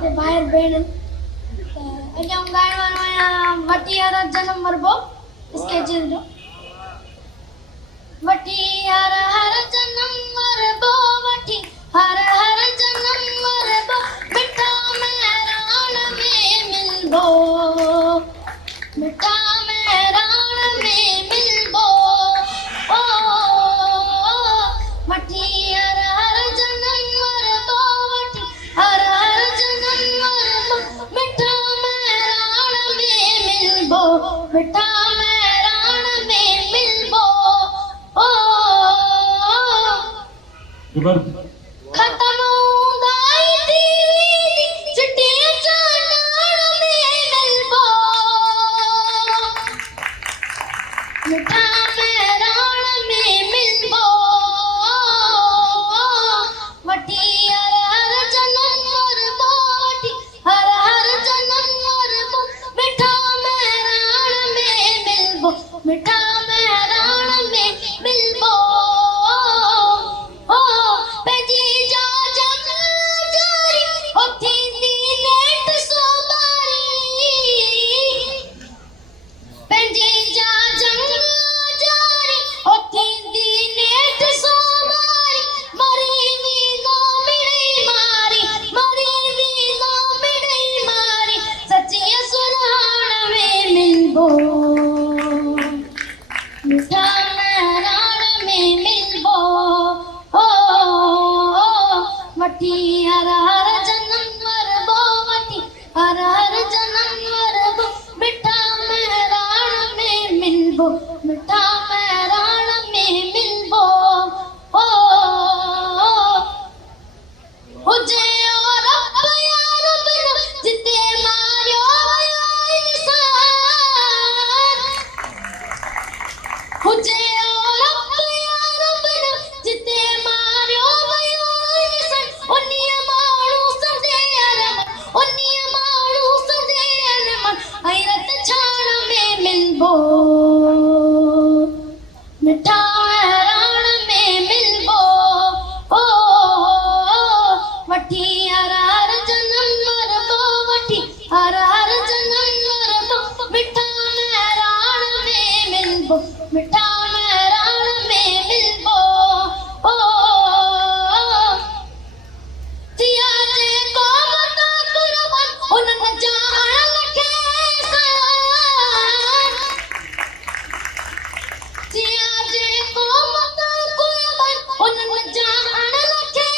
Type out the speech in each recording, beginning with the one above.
ते बाहर बेण अॼा गाइण वारो आहियां वठी हर जनम वरबो इसके जिल जो वठी हर जनम वरबो वठी हर जनम वरबो मिठा मेहरान में मिलबो मिठा मेहरान में मिलबो ओ वठी हर जनम वरबो वठी हर जनम वरबो मिठा मेहरान में मिलबो मिठा मेहरान में मिलबो ओ खत्म होंदाई दीदी चिट्टियां चांदन में मिलबो मिठा मेहरान में मिलबो वठी हर जनम वरबो वठी हर जनम वरबो मिठा मेहरान में मिलबो मिठा मेहरान में मिलबो मिठा मेहरान में मिलबो वठी हर जनम वरबो वठी हर जनम वरबो मिठा मेहरान में मिलबो मिठा मेहरान में मिलबो हुजे और रब या रब जिते मारियो वयो इंसान हुजे और रब या रब जिते मारियो वयो इंसान उन्हीं माण्हू सजे अरमान उन्हीं माण्हू सजे अरमान हैरत छाण में मिलबो मिठा मेहरान में मिलबो वठी हर जनम वरबो वठी हर जनम वरबो मिठा मेहरान में मिलबो मिठा मेहरान में मिलबो थिया जे क़ौम ता कुर्बान उन्हनि जान लखे थिया जे क़ौम ता कुर्बान उन्हनि जान लखे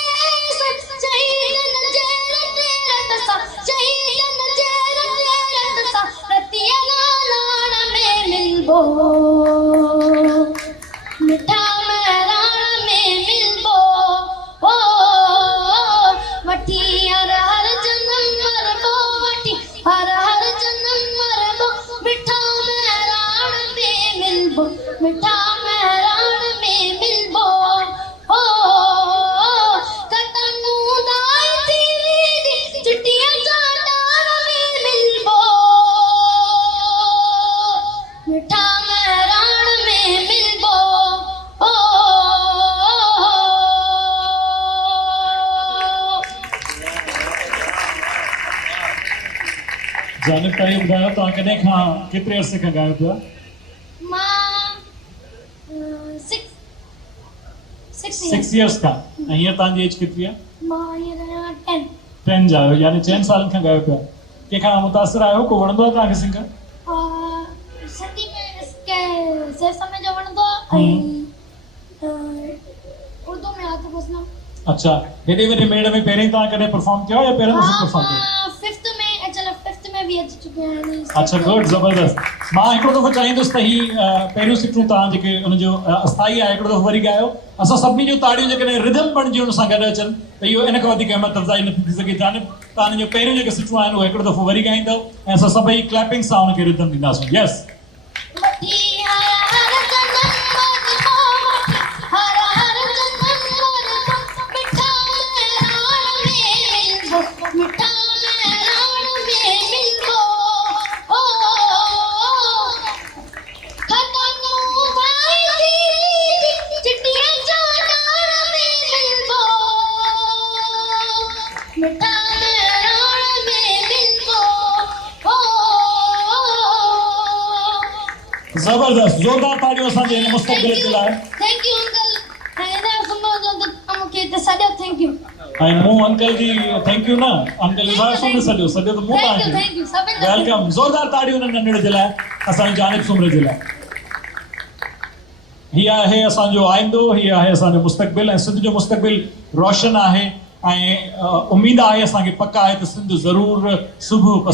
शहीदन जे रत सा शहीदन जे रत सा रतिया लाण में मिलबो मिठा मेहरान में मिलबो वठी हर जनम वरबो वठी हर जनम वरबो मिठा मेहरान में मिलबो मिठा मेहरान में मिलबो चिट्टियां चांदन में मिलबो मिठा मेहरान में मिलबो जानब ताईं ॿुधायो तव्हां कॾहिं खां केतिरे अरसे खां ॻायो पिया? मां 6 इयर्स खां। ऐं हींअर तव्हांजी एज केतिरी आहे? मां हींअर आहियां 10 जा आहियो, यानी 6 सालनि खां ॻायो पिया। कंहिंखां मुतासिर आहियो? को वणंदो आहे तव्हांखे सिंगर? सिंधी में इसके शेर समय जो वणंदो आहे ऐं उर्दू में आतिफ असलम। अच्छा, हेॾे वॾे मेड़ में पहिरीं तव्हां कॾहिं परफॉर्म कयो या पहिरियों दफ़ो परफॉर्म कयो? 5th में फिफ्थ में भी अची चुके हैं। अच्छा, गुड, ज़बरदस्त। मां हिकिड़ो दफ़ो चाहींदुसि त ही पहिरियों सिटूं तव्हां जेके उनजो अस्थाई आहे हिकिड़ो दफ़ो वरी ॻायो। असां सभिनी जूं ताड़ियूं जेकॾहिं रिदम बणिजी हुन सां गॾु अचनि त इहो इन खां वधीक अहमद अफ़ज़ाई न थी सघे। जानब तव्हां जो पहिरियों जेके सिटूं आहिनि उहे हिकिड़ो दफ़ो वरी ॻाईंदव ऐं असां सभई क्लैपिंग सां हुनखे रिदम ॾींदासीं। यस। मिठा ज़बरदस्त, ज़ोरदार ताड़ियों असांजे हिन मुस्तक़बिल जे लाइ। Thank you uncle Hyderabad Soomro जो मूंखे हिते सॼो थैंक यू ऐं मूं अंकल जी थैंक यू न, अंकल इज़हार सुन सॼो त मूं तव्हांखे थैंक यू सभिनि खे वेलकम। ज़ोरदार ताड़ियूं हुन नंढड़े जे लाइ, असांजे जानिब सुमरे जे लाइ। हीअ आहे असांजो आईंदो, हीअ आहे असांजो मुस्तक़बिल, ऐं सिंध जो मुस्तक़बिल रोशन आहे। ऐं उमेद आहे, असांखे पक आहे त सिंध ज़रूरु सुबुह